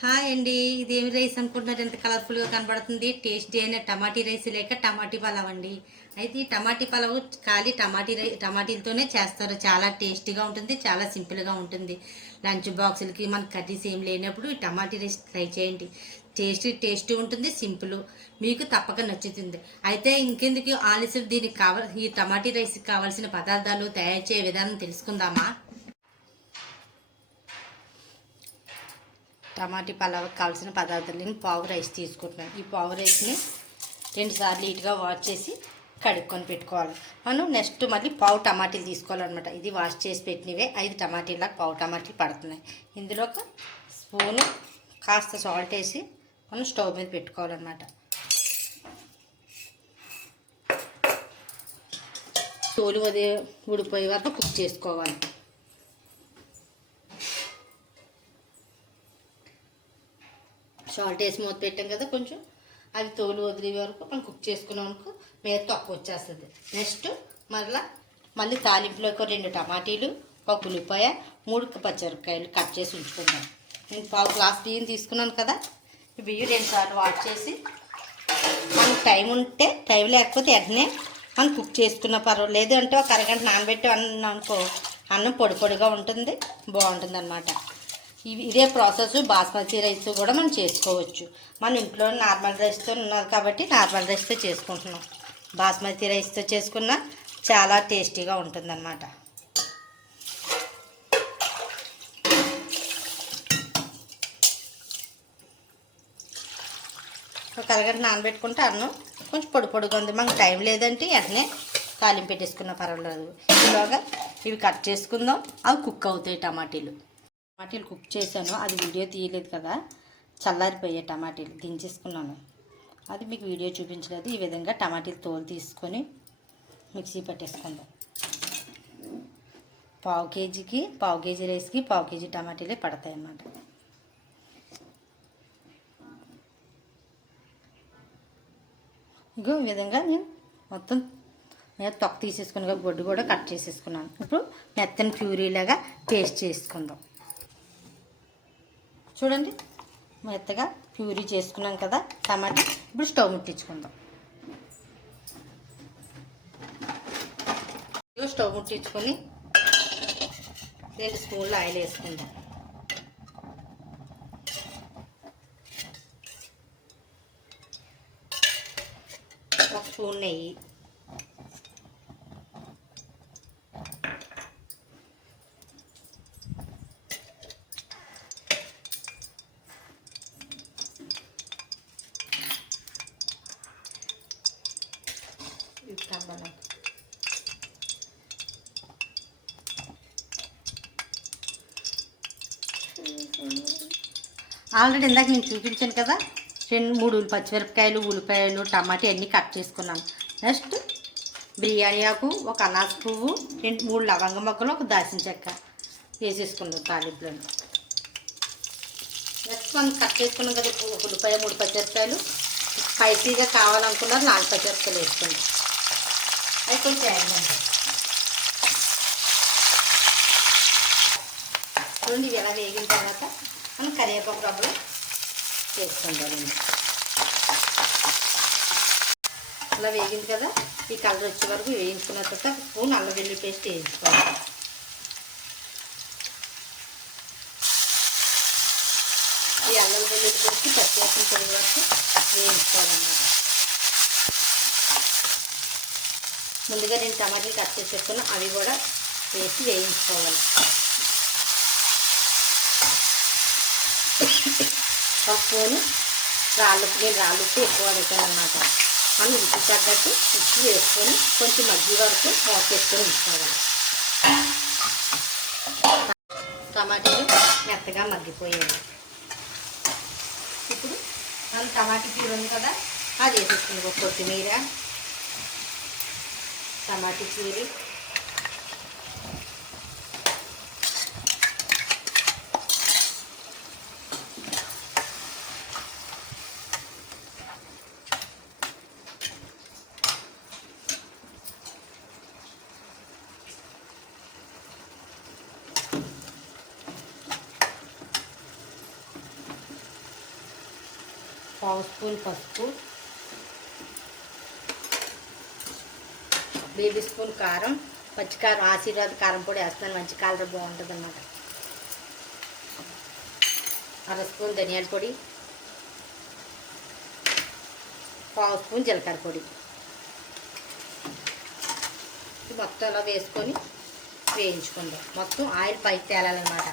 Hi అండి. ఇదేమి rice అనుకుంటున్నారు? ఎంత కలర్ఫుల్గా కనబడుతుంది. టేస్టీ అయిన టమాటీ రైస్ లేక టమాటీ పలావ్ అండి. అయితే ఈ టమాటీ పలావ్ ఖాళీ టమాటీలతోనే చేస్తారు. చాలా టేస్టీగా ఉంటుంది, చాలా సింపుల్గా ఉంటుంది. లంచ్ బాక్సులకి మన కర్రీస్ ఏం లేనప్పుడు ఈ టమాటీ రైస్ ట్రై చేయండి. టేస్టీ ఉంటుంది, సింపుల్. మీకు తప్పక నచ్చుతుంది. అయితే ఇంకెందుకు ఆలస్యం, ఈ టమాటీ రైస్కి కావాల్సిన పదార్థాలు తయారు చేసే విధానం తెలుసుకుందామా? టమాటీ పలావ్కి కావాల్సిన పదార్థాలు నేను పావు రైస్ తీసుకుంటున్నాను. ఈ పావు రైస్ని 2 సార్లు నీట్గా వాష్ చేసి కడుక్కొని పెట్టుకోవాలి. మనం నెక్స్ట్ మళ్ళీ పావు టమాటీలు తీసుకోవాలన్నమాట. ఇది వాష్ చేసి పెట్టినవే 5 టమాటీలకు పావు టమాటీలు పడుతున్నాయి. ఇందులో ఒక స్పూను కాస్త సాల్ట్ వేసి మనం స్టవ్ మీద పెట్టుకోవాలన్నమాట. తోలు ఉడిపోయే వరకు కుక్ చేసుకోవాలి. సాల్ట్ వేసి మూత పెట్టాం కదా, కొంచెం అది తోలు వదిలే వరకు మనం కుక్ చేసుకున్నాం అనుకో మీద తక్కువ వచ్చేస్తుంది. నెక్స్ట్ మళ్ళీ తాలింపులోకి 2 టమాటీలు, 1 ఉల్లిపాయ, 3 పచ్చిమిరపకాయలు కట్ చేసి ఉంచుకుందాం. నేను పావు గ్లాస్ బియ్యం తీసుకున్నాను కదా, ఈ బియ్యం 2 సార్లు వాష్ చేసి మనకు టైం ఉంటే, టైం లేకపోతే వెంటనే మనం కుక్ చేసుకున్న పర్వాలేదు. అంటే ఒక అరగంట నానబెట్టి అన్నం అనుకో, అన్నం పొడి పొడిగా ఉంటుంది, బాగుంటుంది అన్నమాట. ఇదే ప్రాసెస్ బాస్మతి రైస్ కూడా మనం చేసుకోవచ్చు. మన ఇంట్లో నార్మల్ రైస్తో ఉన్నది కాబట్టి నార్మల్ రైస్తో చేసుకుంటున్నాం. బాస్మతి రైస్తో చేసుకున్న చాలా టేస్టీగా ఉంటుందన్నమాట. ఒక అరగంట నానబెట్టుకుంటే అన్నం కొంచెం పొడి పొడిగా ఉంది. మనకు టైం లేదంటే వెంటనే తాలింపు పెట్టేసుకున్న పర్వాలేదు. ఇలాగా ఇవి కట్ చేసుకుందాం. అవి కుక్ అవుతాయి. టమాటీలు కుక్ చేశాను, అది వీడియో తీయలేదు కదా. చల్లారిపోయే టమాటీలు దించేసుకున్నాను, అది మీకు వీడియో చూపించలేదు. ఈ విధంగా టమాటీలు తోలు తీసుకొని మిక్సీ పట్టేసుకుందాం. పావు కేజీ రైస్కి పావు కేజీ టమాటీలే పడతాయి అన్నమాట. ఇగో ఈ విధంగా నేను మొత్తం తొక్క తీసేసుకుని గొడ్డు కూడా కట్ చేసేసుకున్నాను. ఇప్పుడు మెత్తని ప్యూరీలాగా పేస్ట్ చేసుకుందాం. చూడండి, మెత్తగా ప్యూరీ చేసుకున్నాం కదా టమాటా. ఇప్పుడు స్టవ్ ముట్టించుకుందాం. స్టవ్ ముట్టించుకొని 2 స్పూన్లు ఆయిల్ వేసుకుందాం. ఒక స్పూన్ నెయ్యి, ఆల్రెడీ ఇందాక నేను చూపించాను కదా, 2-3 పచ్చిమిరపకాయలు, ఉల్లిపాయలు, టమాటా అన్నీ కట్ చేసుకున్నాను. నెక్స్ట్ బిర్యానీ ఆకు, ఒక అనాస పువ్వు, 2-3 లవంగ మొక్కలు, ఒక దాల్చిన చెక్క వేసేసుకున్నాం తాలింపులో. నెక్స్ట్ మనం కట్ చేసుకున్నాం కదా, 1 ఉల్లిపాయ, 3 పచ్చిమిరపకాయలు. స్పైసీగా కావాలనుకున్నారు 4 పచ్చిమిరపకాయలు వేసుకోండి. అది కొంచెం యాడ్ చేయండి. చూడండి, ఇవి ఎలా వేగిన తర్వాత మనం కరివేపాకు రవ్వలు వేసుకుంటామండి. అలా వేగింది కదా, ఈ కలర్ వచ్చే వరకు వేయించుకున్న తర్వాత స్పూన్ అల్లం వెల్లుల్లి పేస్ట్ వేయించుకోవాలి. ఈ అల్లం వెల్లుల్లి పేస్ట్ పచ్చివాసన పోయే వరకు వేయించుకోవాలన్నమాట. ముందుగా 2 టమాటాలు కట్ చేసి పెట్టుకున్నాం, అవి కూడా వేసి వేయించుకోవాలి. ఒక స్పూను రాళ్ళుప్పు ఎక్కువ అడుగుతాను అన్నమాట. మనం ఉప్పు తగ్గట్టు ఉప్పు వేసుకొని కొంచెం మగ్గి వరకు మూత పెట్టుకొని ఉంచుకోవాలి. టమాటాలు మెత్తగా మగ్గిపోయాయి. ఇప్పుడు మనం టమాటా కూర ఉంది కదా, అది వేసేసుకుందాం. కొత్తిమీర, టమాటా ప్యూరీ, పావు స్పూన్ పసుపు, బేబీ స్పూన్ కారం, పచ్చికారం ఆశీర్వాద కారం పొడి వేస్తున్నాను, మంచి కలర్ బాగుంటుంది అన్నమాట. అర స్పూన్ ధనియాల పొడి, పావు స్పూన్ జీలకర్ర పొడి. మొత్తం అలా వేసుకొని వేయించుకుందాం. మొత్తం ఆయిల్ పైకి తేలాలన్నమాట.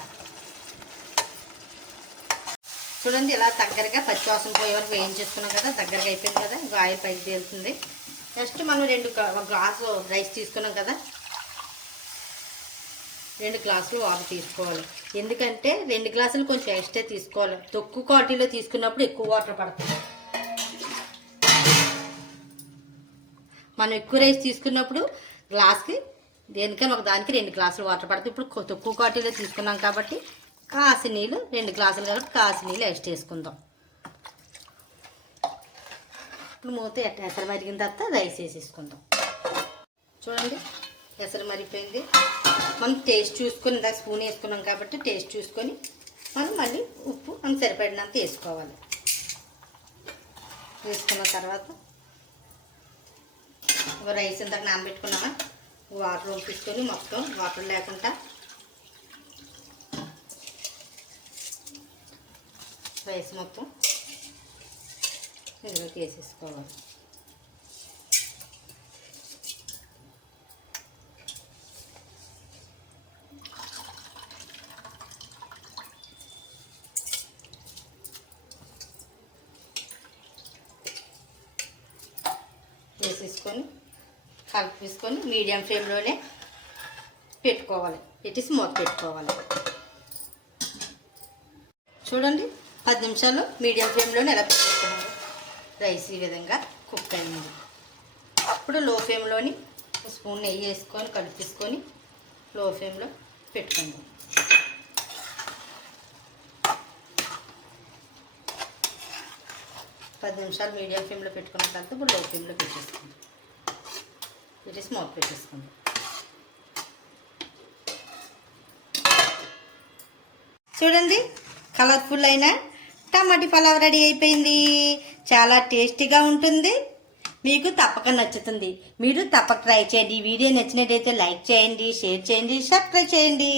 చూడండి ఇలా దగ్గరగా పచ్చివాసన పోయే వరకు వేయించేసుకున్నాం కదా, దగ్గరగా అయిపోయింది కదా. ఇంకా ఆయిల్ పైకి తేలుతుంది. నెక్స్ట్ మనం ఒక గ్లాసు రైస్ తీసుకున్నాం కదా, 2 గ్లాసులు వాటర్ తీసుకోవాలి. ఎందుకంటే 2 గ్లాసులు కొంచెం ఎక్స్ట్రా తీసుకోవాలి. తక్కువ క్వాంటిటీలో తీసుకున్నప్పుడు ఎక్కువ వాటర్ పడుతుంది. మనం ఎక్కువ రైస్ తీసుకున్నప్పుడు గ్లాస్కి దేనికైనా ఒక దానికి 2 గ్లాసులు వాటర్ పడుతుంది. ఇప్పుడు తక్కువ క్వాంటిటీలో తీసుకున్నాం కాబట్టి కాసి నీళ్ళు 2 గ్లాసులు కాబట్టి కాసి నీళ్ళు ఎక్స్ట్రా వేసుకుందాం. ఇప్పుడు మూత ఎసరు మరిగిన తర్వాత రైస్ వేసేసుకుందాం. చూడండి ఎసరు మరిగిపోయింది. మనం టేస్ట్ చూసుకొని ఇందాక స్పూన్ వేసుకున్నాం కాబట్టి టేస్ట్ చూసుకొని మనం మళ్ళీ ఉప్పు మనం సరిపడినంత వేసుకోవాలి. వేసుకున్న తర్వాత రైస్ ఇందాక నానబెట్టుకున్నామా, వాటర్ వంపించుకొని మొత్తం వాటర్ లేకుండా రైస్ మొత్తం ఇందులోకి వేసేసుకోవాలి. వేసేసుకొని కలిపేసుకొని మీడియం ఫ్లేమ్లోనే పెట్టుకోవాలి. పెట్టేసి మూత పెట్టుకోవాలి. చూడండి 10 నిమిషాలు మీడియం ఫ్లేమ్లోనే ఎలా పెట్టుకున్నాము. రైస్ ఈ విధంగా కుక్ అయింది. ఇప్పుడు లో ఫ్లేమ్లోని స్పూన్ నెయ్యి వేసుకొని కలిపేసుకొని లో ఫ్లేమ్లో పెట్టుకుందాం. పది నిమిషాలు మీడియం ఫ్లేమ్లో పెట్టుకున్న తర్వాత ఇప్పుడు లో ఫ్లేమ్లో పెట్టేసుకుందాం. పెట్టేసి మూత పెట్టేసుకుందాం. చూడండి కలర్ఫుల్ అయిన టమాటా పలావ్ రెడీ అయిపోయింది. చాలా టేస్టీగా ఉంటుంది. మీకు తప్పక నచ్చుతుంది. మీరు తప్పక ట్రై చేయండి. ఈ వీడియో నచ్చినట్టయితే లైక్ చేయండి, షేర్ చేయండి, సబ్స్క్రైబ్ చేయండి.